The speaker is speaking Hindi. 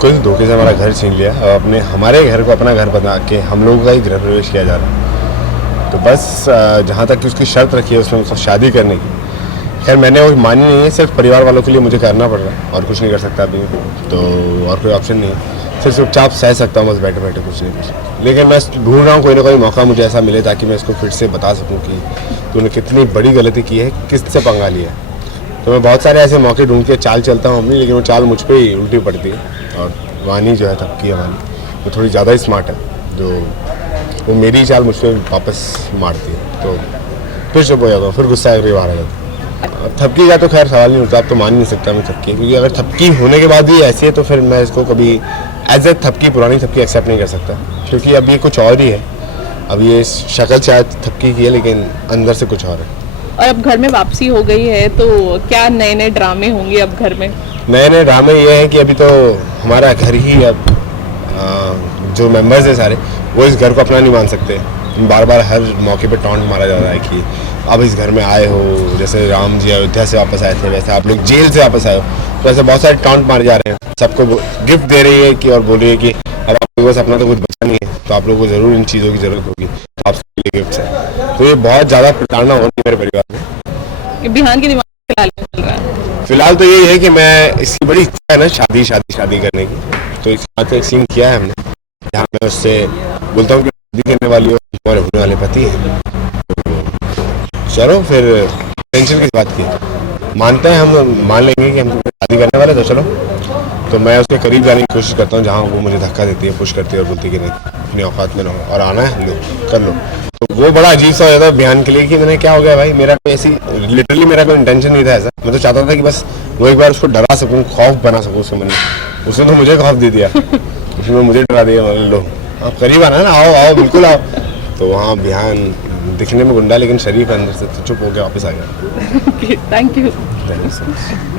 बिल्कुल धोखे से हमारा घर छीन लिया और अपने हमारे घर को अपना घर बना के हम लोगों का ही गृह प्रवेश किया जा रहा है। तो बस जहाँ तक कि उसकी शर्त रखी है उसमें उसको शादी करने की, खैर मैंने वो मानी नहीं है, सिर्फ परिवार वालों के लिए मुझे करना पड़ रहा है और कुछ नहीं कर सकता अभी, तो और कोई ऑप्शन नहीं है, सिर्फ चुपचाप सह सकता हूँ बस बैठे बैठे कुछ नहीं कुछ। लेकिन मैं ढूंढ रहा हूँ कोई ना कोई मौका मुझे ऐसा मिले ताकि मैं इसको फिर से बता सकूँ कि तूने कितनी बड़ी गलती की है, किससे पंगा लिया है। तो मैं बहुत सारे ऐसे मौके ढूंढ के चाल चलता हूँ अपनी, लेकिन वो चाल मुझ पर ही उल्टी पड़ती है। और वानी जो है तबकी वानी वो थोड़ी ज़्यादा ही स्मार्ट है, जो वो मेरी चाल मुझ पर वापस मारती है, तो फिर चुप हो जाता हूँ, फिर गुस्सा आगे बाहर आ जाता है। थपकी का तो खैर सवाल नहीं उठता, आप तो मान नहीं सकता मैं थपकी, क्योंकि अगर थपकी होने के बाद भी ऐसी है तो फिर मैं इसको कभी एज ए थपकी पुरानी थपकी एक्सेप्ट नहीं कर सकता, क्योंकि अब ये कुछ और ही है। अब ये शक्ल शायद थपकी की है लेकिन अंदर से कुछ और है। और अब घर में वापसी हो गई है तो क्या नए नए ड्रामे होंगे अब घर में? नए नए ड्रामे ये हैं कि अभी तो हमारा घर ही अब जो मेंबर्स हैं सारे वो इस घर को अपना नहीं मान सकते। बार बार हर मौके पे टॉन्ट मारा जा रहा है कि अब इस घर में आए हो, जैसे राम जी अयोध्या से वापस आए थे वैसे आप लोग जेल से वापस आए हो, तो ऐसे बहुत सारे टॉन्ट मारे जा रहे हैं। सबको गिफ्ट दे रही है कि और बोल रही है कि अब आप लोगों से अपना तो कुछ बचा नहीं है, तो आप लोगों को ज़रूर इन चीज़ों की ज़रूरत होगी, तो आपके लिए गिफ्ट है। तो ये बहुत ज़्यादा प्रताड़ना हो रही है मेरे परिवार में। बिहान के दिमाग में फिलहाल क्या चल रहा है? फिलहाल तो यही है कि मैं इसकी बड़ी इच्छा है ना शादी शादी शादी करने की, तो इस बात एक सीन किया है हमने, जहाँ मैं उससे बोलता हूँ कि शादी करने वाली हो और होने वाले पति हैं, तो चलो फिर टेंशन किस बात की, मानते हैं हम, मान लेंगे कि हम शादी करने वाले, तो चलो। तो मैं उसके करीब जाने की कोशिश करता हूँ जहाँ वो मुझे धक्का देती है, पुश करती है और बोलती है कि नहीं अपनी औकात में रहो और आना है लो कर लो। तो वो बड़ा अजीब सा हो जाता है बयान के लिए कि मैंने क्या हो गया भाई, मेरा कोई ऐसी लिटरली मेरा कोई इंटेंशन नहीं था ऐसा, मैं तो चाहता था कि बस वो एक बार उसको डरा सकूँ, खौफ बना सकूँ उसके मन में। उसने तो मुझे खौफ दे दिया, उसने मुझे डरा दिया, लो आप करीब आना ना, आओ आओ बिल्कुल आओ। तो वहाँ बिहान दिखने में गुंडा लेकिन शरीफ अंदर से, तो चुप हो गया वापस आ गया। Thank you. Thank you so much.